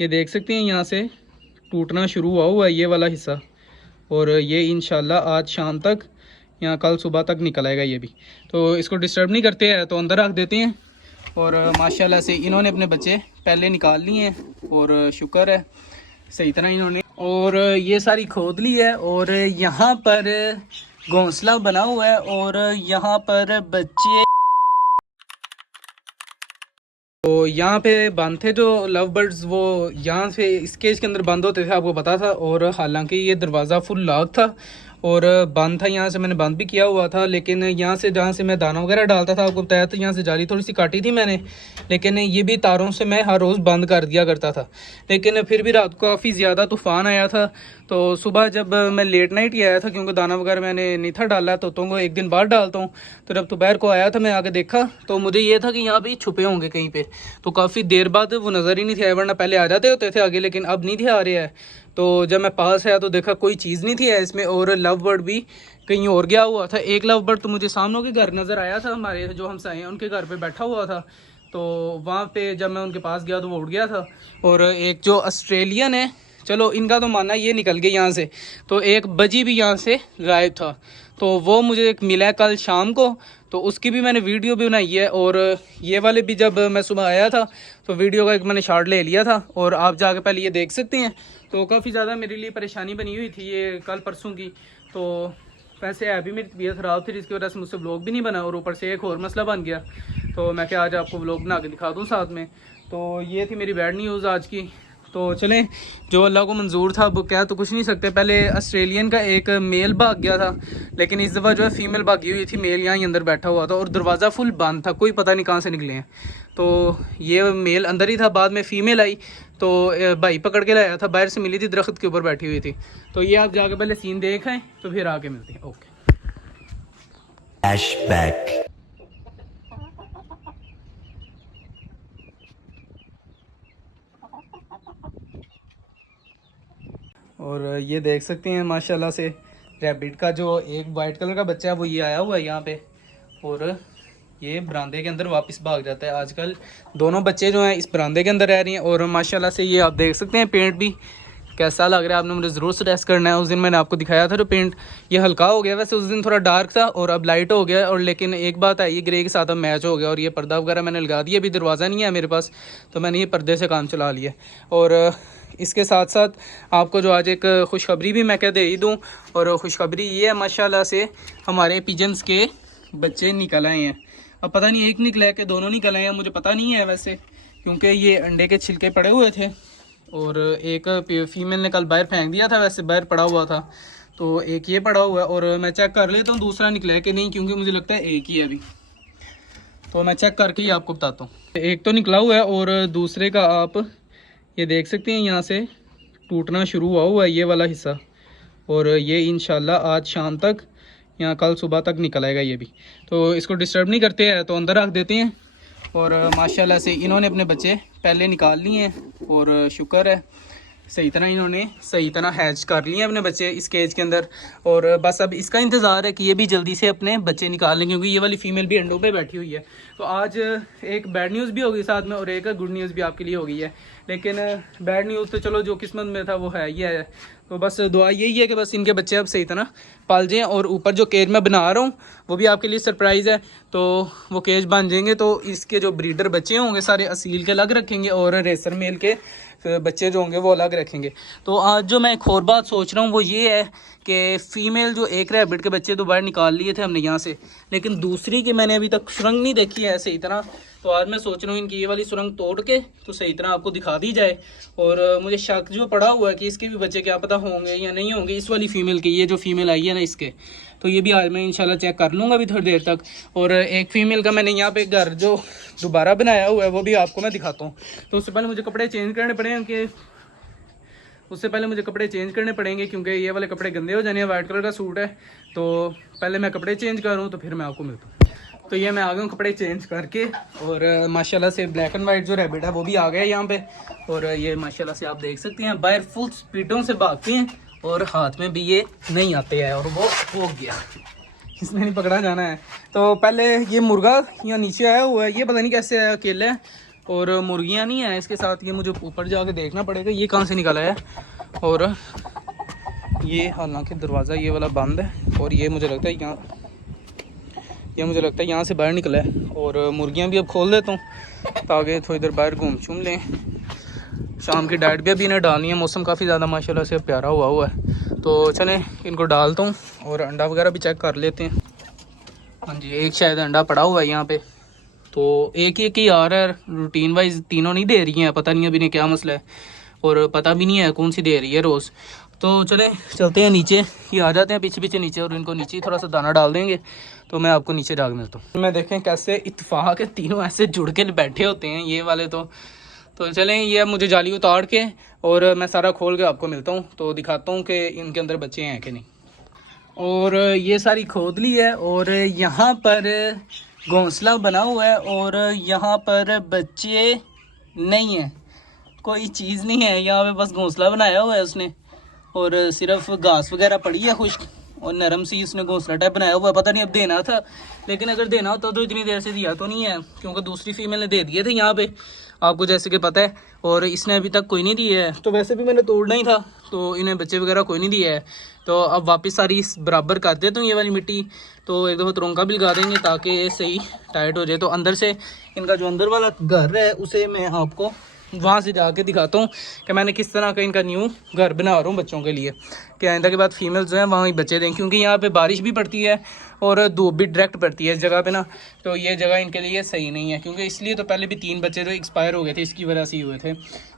ये देख सकते हैं यहाँ से टूटना शुरू हुआ है ये वाला हिस्सा, और ये इंशाल्लाह आज शाम तक या कल सुबह तक निकल आएगा ये भी। तो इसको डिस्टर्ब नहीं करते हैं, तो अंदर रख देते हैं। और माशाल्लाह से इन्होंने अपने बच्चे पहले निकाल लिए हैं और शुक्र है सही तरह इन्होंने, और ये सारी खोद ली है। और यहाँ पर घोंसला बना हुआ है और यहाँ पर बच्चे, तो यहाँ पे बंद थे जो लव बर्ड्स, वो यहाँ से इस केज के अंदर बंद होते थे, आपको पता था। और हालांकि ये दरवाज़ा फुल लॉक था और बंद था, यहाँ से मैंने बंद भी किया हुआ था। लेकिन यहाँ से जहाँ से मैं दाना वगैरह डालता था, आपको बताया, तो यहाँ से जाली थोड़ी सी काटी थी मैंने, लेकिन ये भी तारों से मैं हर रोज़ बंद कर दिया करता था। लेकिन फिर भी रात को काफ़ी ज़्यादा तूफ़ान आया था, तो सुबह जब मैं लेट नाइट ही आया था, क्योंकि दाना वगैरह मैंने नहीं था डाला, तो तुमको एक दिन बाद डालता हूँ। तो जब दोपहर को आया था, मैं आके देखा तो मुझे ये था कि यहाँ भी छुपे होंगे कहीं पे, तो काफ़ी देर बाद वो नज़र ही नहीं थे, वरना पहले आ जाते होते थे आगे, लेकिन अब नहीं थे आ रहे हैं। तो जब मैं पास आया तो देखा कोई चीज़ नहीं थी इसमें, और लव बर्ड भी कहीं और गया हुआ था। एक लव बर्ड तो मुझे सामने के घर नज़र आया था, हमारे जो हमसाए हैं उनके घर पे बैठा हुआ था, तो वहाँ पे जब मैं उनके पास गया तो वो उड़ गया था। और एक जो ऑस्ट्रेलियन है, चलो इनका तो मानना ये निकल गए यहाँ से, तो एक बजी भी यहाँ से गायब था, तो वो मुझे एक मिला है कल शाम को, तो उसकी भी मैंने वीडियो भी बनाई है। और ये वाले भी जब मैं सुबह आया था तो वीडियो का एक मैंने शॉट ले लिया था, और आप जाके पहले ये देख सकते हैं। तो काफ़ी ज़्यादा मेरे लिए परेशानी बनी हुई थी ये कल परसों की, तो वैसे अभी मेरी तबीयत ख़राब थी, जिसकी वजह से मुझसे व्लॉग भी नहीं बना, और ऊपर से एक और मसला बन गया, तो मैं क्या आज आपको व्लॉग बना के दिखा दूँ साथ में। तो ये थी मेरी बैड न्यूज़ आज की। तो चलें, जो अल्लाह को मंजूर था वो क्या तो कुछ नहीं सकते। पहले ऑस्ट्रेलियन का एक मेल भाग गया था, लेकिन इस दफ़ा जो है फ़ीमेल भागी हुई थी, मेल यहाँ ही अंदर बैठा हुआ था, और दरवाज़ा फुल बंद था, कोई पता नहीं कहाँ से निकले हैं। तो ये मेल अंदर ही था, बाद में फ़ीमेल आई, तो भाई पकड़ के लाया था, बाहर से मिली थी, दरख्त के ऊपर बैठी हुई थी। तो ये आप जाके पहले सीन देखें, तो फिर आके मिलते हैं। ओके। फ्लैशबैक। और ये देख सकते हैं माशाल्लाह से रैबिट का जो एक वाइट कलर का बच्चा है वो ये आया हुआ है यहाँ पे, और ये बरामदे के अंदर वापस भाग जाता है। आजकल दोनों बच्चे जो हैं इस बरामदे के अंदर रह रही हैं, और माशाल्लाह से ये आप देख सकते हैं पेंट भी कैसा लग रहा है। आपने मुझे ज़रूर सजेस्ट करना है, उस दिन मैंने आपको दिखाया था जो पेंट, ये हल्का हो गया, वैसे उस दिन थोड़ा डार्क था और अब लाइट हो गया। और लेकिन एक बात है, ये ग्रे के साथ अब मैच हो गया, और ये पर्दा वगैरह मैंने लगा दिया, अभी दरवाज़ा नहीं है मेरे पास, तो मैंने ये पर्दे से काम चला लिया। और इसके साथ साथ आपको जो आज एक खुशखबरी भी मैं क्या दे ही दूँ, और खुशखबरी ये है माशाल्लाह से हमारे पिजन्स के बच्चे निकल आए हैं। अब पता नहीं एक निकला है कि दोनों निकल आए हैं, मुझे पता नहीं है वैसे, क्योंकि ये अंडे के छिलके पड़े हुए थे, और एक फीमेल ने कल बाहर फेंक दिया था, वैसे बाहर पड़ा हुआ था, तो एक ये पड़ा हुआ है। और मैं चेक कर लेता हूँ दूसरा निकला है कि नहीं, क्योंकि मुझे लगता है एक ही है अभी, तो मैं चेक करके ही आपको बताता हूँ। एक तो निकला हुआ है, और दूसरे का आप ये देख सकते हैं यहाँ से टूटना शुरू हुआ है ये वाला हिस्सा, और ये इंशाल्लाह आज शाम तक या कल सुबह तक निकल आएगा ये भी। तो इसको डिस्टर्ब नहीं करते हैं, तो अंदर रख देते हैं। और माशाल्लाह से इन्होंने अपने बच्चे पहले निकाल लिए हैं, और शुक्र है सही तरह इन्होंने सही तरह हैच कर लिए हैं अपने बच्चे इस केज के अंदर। और बस अब इसका इंतज़ार है कि ये भी जल्दी से अपने बच्चे निकाल लें, क्योंकि ये वाली फ़ीमेल भी अंडों पे बैठी हुई है। तो आज एक बैड न्यूज़ भी होगी साथ में, और एक गुड न्यूज़ भी आपके लिए हो गई है। लेकिन बैड न्यूज़ तो चलो जो किस्मत में था वो है ही है, तो बस दुआ यही है कि बस इनके बच्चे अब सही तरह पाल जाएँ। और ऊपर जो केज मैं बना रहा हूँ वो भी आपके लिए सरप्राइज़ है, तो वो केज बन जाएंगे तो इसके जो ब्रीडर बच्चे होंगे सारे असील के अलग रखेंगे, और रेसर मेल के बच्चे जो होंगे वो अलग रखेंगे। तो आज जो मैं एक और बात सोच रहा हूँ वो ये है कि फ़ीमेल जो एक रैबिट के बच्चे तो बाहर निकाल लिए थे हमने यहाँ से, लेकिन दूसरी की मैंने अभी तक सुरंग नहीं देखी है सही तरह। तो आज मैं सोच रहा हूँ इनकी ये वाली सुरंग तोड़ के तो सही तरह आपको दिखा दी जाए। और मुझे शक जो पड़ा हुआ है कि इसके भी बच्चे क्या पता होंगे या नहीं होंगे, इस वाली फ़ीमेल के, ये जो फ़ीमेल आई है ना इसके, तो ये भी आज मैं इंशाल्लाह चेक कर लूँगा अभी थोड़ी देर तक। और एक फ़ीमेल का मैंने यहाँ पे घर जो दोबारा बनाया हुआ है वो भी आपको मैं दिखाता हूँ। तो उससे पहले मुझे कपड़े चेंज करने पड़ेंगे, क्योंकि ये वाले कपड़े गंदे हो जाने हैं। वाइट कलर का सूट है, तो पहले मैं कपड़े चेंज करूँ तो फिर मैं आपको मिलता हूँ। तो ये मैं आ गया हूँ कपड़े चेंज करके, और माशाल्लाह से ब्लैक एंड वाइट जो रैबिट है वो भी आ गया है यहाँ पे। और ये माशाल्लाह से आप देख सकते हैं बाहर फुल स्पीडों से भागते हैं, और हाथ में भी ये नहीं आते हैं, और वो हो गया, इसने नहीं पकड़ा जाना है। तो पहले ये मुर्गा यहाँ नीचे आया हुआ है, ये पता नहीं कैसे आया अकेले है, और मुर्गियाँ नहीं हैं इसके साथ, ये मुझे ऊपर जाके देखना पड़ेगा ये कहाँ से निकला है। और ये हालांकि दरवाज़ा ये वाला बंद है और ये मुझे लगता है यहाँ से बाहर निकला है। और मुर्गियाँ भी अब खोल देता हूँ ताकि थोड़ी देर बाहर घूम चूम लें। शाम की डाइट भी अभी इन्हें डालनी है, मौसम काफ़ी ज़्यादा माशाल्लाह से प्यारा हुआ है। तो चलें इनको डालता हूँ और अंडा वगैरह भी चेक कर लेते हैं। हाँ जी, एक शायद अंडा पड़ा हुआ है यहाँ पे, तो एक ही आ रहा है रूटीन वाइज, तीनों नहीं दे रही हैं, पता नहीं अभी ने क्या मसला है और पता भी नहीं है कौन सी दे रही है रोज़। तो चलें चलते हैं नीचे, ये आ जाते हैं पीछे पीछे नीचे और इनको नीचे थोड़ा सा दाना डाल देंगे। तो मैं आपको नीचे जाकर मिलता हूँ। मैं देखें कैसे इत्तेफाक है, तीनों ऐसे जुड़ के बैठे होते हैं ये वाले। तो चलें ये अब मुझे जाली उतार के और मैं सारा खोल के आपको मिलता हूँ, तो दिखाता हूँ कि इनके अंदर बच्चे हैं कि नहीं। और ये सारी खोद ली है और यहाँ पर घोंसला बना हुआ है और यहाँ पर बच्चे नहीं हैं, कोई चीज़ नहीं है यहाँ पे, बस घोंसला बनाया हुआ है उसने और सिर्फ घास वगैरह पड़ी है खुश्क और नरम सी उसने घोंसला टाइप बनाया हुआ है। पता नहीं अब देना था, लेकिन अगर देना होता तो इतनी देर से दिया तो नहीं है, क्योंकि दूसरी फीमेल ने दे दिए थे यहाँ पे, आपको जैसे कि पता है, और इसने अभी तक कोई नहीं दिया है। तो वैसे भी मैंने तोड़ना ही था, तो इन्हें बच्चे वगैरह कोई नहीं दिया है। तो अब वापस सारी बराबर कर देता हूँ ये वाली मिट्टी, तो एक दफ़ा तरौंका भी लगा देंगे ताकि ये सही टाइट हो जाए। तो अंदर से इनका जो अंदर वाला घर है उसे मैं आपको वहाँ से जाके दिखाता हूँ कि मैंने किस तरह का इनका न्यू घर बना रहा हूँ बच्चों के लिए, कि आइंदा के बाद फीमेल जो है वहाँ ही बच्चे दें, क्योंकि यहाँ पे बारिश भी पड़ती है और धूप भी डायरेक्ट पड़ती है इस जगह पे ना। तो ये जगह इनके लिए सही नहीं है, क्योंकि इसलिए तो पहले भी 3 बच्चे जो एक्सपायर हो गए थे इसकी वजह से ही हुए थे।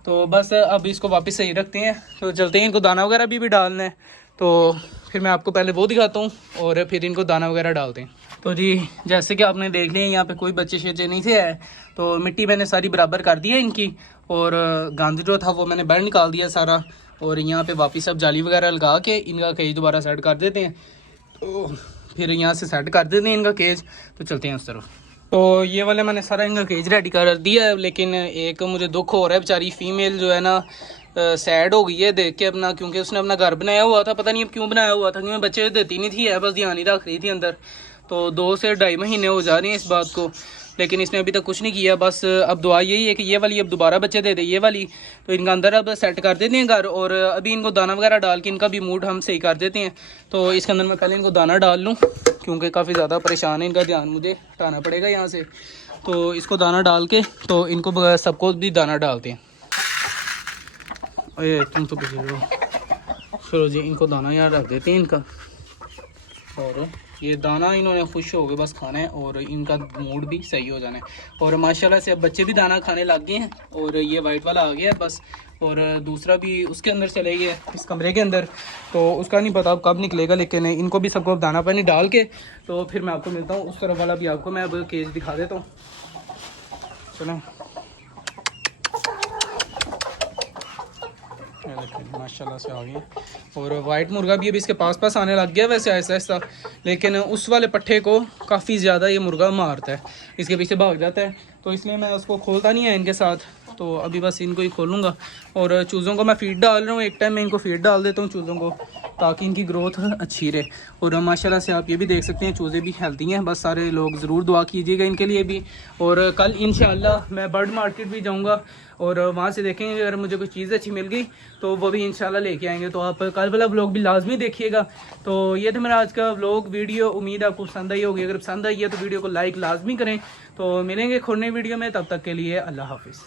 तो बस अब इसको वापस सही रखते हैं, तो चलते हैं। इनको दाना वगैरह भी डालना है, तो फिर मैं आपको पहले वो दिखाता हूँ और फिर इनको दाना वगैरह डालते हैं। तो जी जैसे कि आपने देख लिया यहाँ पे कोई बच्चे शच्चे नहीं थे आए, तो मिट्टी मैंने सारी बराबर कर दी है इनकी और गंद जो था वो मैंने बाहर निकाल दिया सारा। और यहाँ पे वापस अब जाली वगैरह लगा के इनका केज दोबारा सेट कर देते हैं, तो फिर यहाँ से सेट कर देते हैं इनका केज। तो चलते हैं उस तरफ। तो ये वाले मैंने सारा इनका केज रेडी कर दिया है, लेकिन एक मुझे दुख हो रहा है, बेचारी फीमेल जो है ना सैड हो गई है देख के अपना, क्योंकि उसने अपना घर बनाया हुआ था, पता नहीं अब क्यों बनाया हुआ था, क्योंकि बच्चे देती नहीं थी, है बस ध्यान ही रख रही थी अंदर। तो 2 से 2.5 महीने हो जा रहे हैं इस बात को, लेकिन इसने अभी तक कुछ नहीं किया। बस अब दुआ यही है कि ये वाली अब दोबारा बच्चे दे दे ये वाली, तो इनका अंदर अब सेट कर देते हैं घर। और अभी इनको दाना वगैरह डाल के इनका भी मूड हम सही कर देते हैं। तो इसके अंदर मैं पहले इनको दाना डाल लूँ, क्योंकि काफ़ी ज़्यादा परेशान है, इनका ध्यान मुझे हटाना पड़ेगा यहाँ से। तो इसको दाना डाल के तो इनको सबको भी दाना डालते हैं। अरे तुम तो पीछे हो, चलो जी इनको दाना यहाँ रख देते हैं इनका। और ये दाना इन्होंने खुश हो गए बस खाना है और इनका मूड भी सही हो जाना है। और माशाल्लाह से अब बच्चे भी दाना खाने लग गए हैं और ये वाइट वाला आ गया है बस, और दूसरा भी उसके अंदर चले गए इस कमरे के अंदर, तो उसका नहीं पता अब कब निकलेगा। लेकिन इनको भी सबको दाना पानी डाल के तो फिर मैं आपको मिलता हूँ। उस तरफ वाला भी आपको मैं अब केज दिखा देता हूँ, चलो। माशाल्लाह से आ गए। और वाइट मुर्गा भी अभी इसके पास आने लग गया वैसे ऐसा ऐसा, लेकिन उस वाले पट्ठे को काफ़ी ज़्यादा ये मुर्गा मारता है, इसके पीछे भाग जाता है, तो इसलिए मैं उसको खोलता नहीं है इनके साथ। तो अभी बस इनको ही खोलूँगा और चूज़ों को मैं फीड डाल रहा हूँ, एक टाइम मैं इनको फीड डाल देता हूँ चूज़ों को, ताकि इनकी ग्रोथ अच्छी रहे। और माशाल्लाह से आप ये भी देख सकते हैं चूज़े भी हेल्दी हैं। बस सारे लोग ज़रूर दुआ कीजिएगा इनके लिए भी। और कल इंशाल्लाह मैं बर्ड मार्केट भी जाऊँगा और वहाँ से देखेंगे, अगर मुझे कोई चीज़ अच्छी मिल गई तो वो भी इंशाल्लाह लेके आएंगे। तो आप कल वाला व्लॉग भी लाजमी देखिएगा। तो ये था मेरा आज का व्लॉग वीडियो, उम्मीद आपको पसंद आई होगी। अगर पसंद आई है तो वीडियो को लाइक लाजमी करें। तो मिलेंगे खोलने वीडियो में, तब तक के लिए अल्लाह हाफिज़।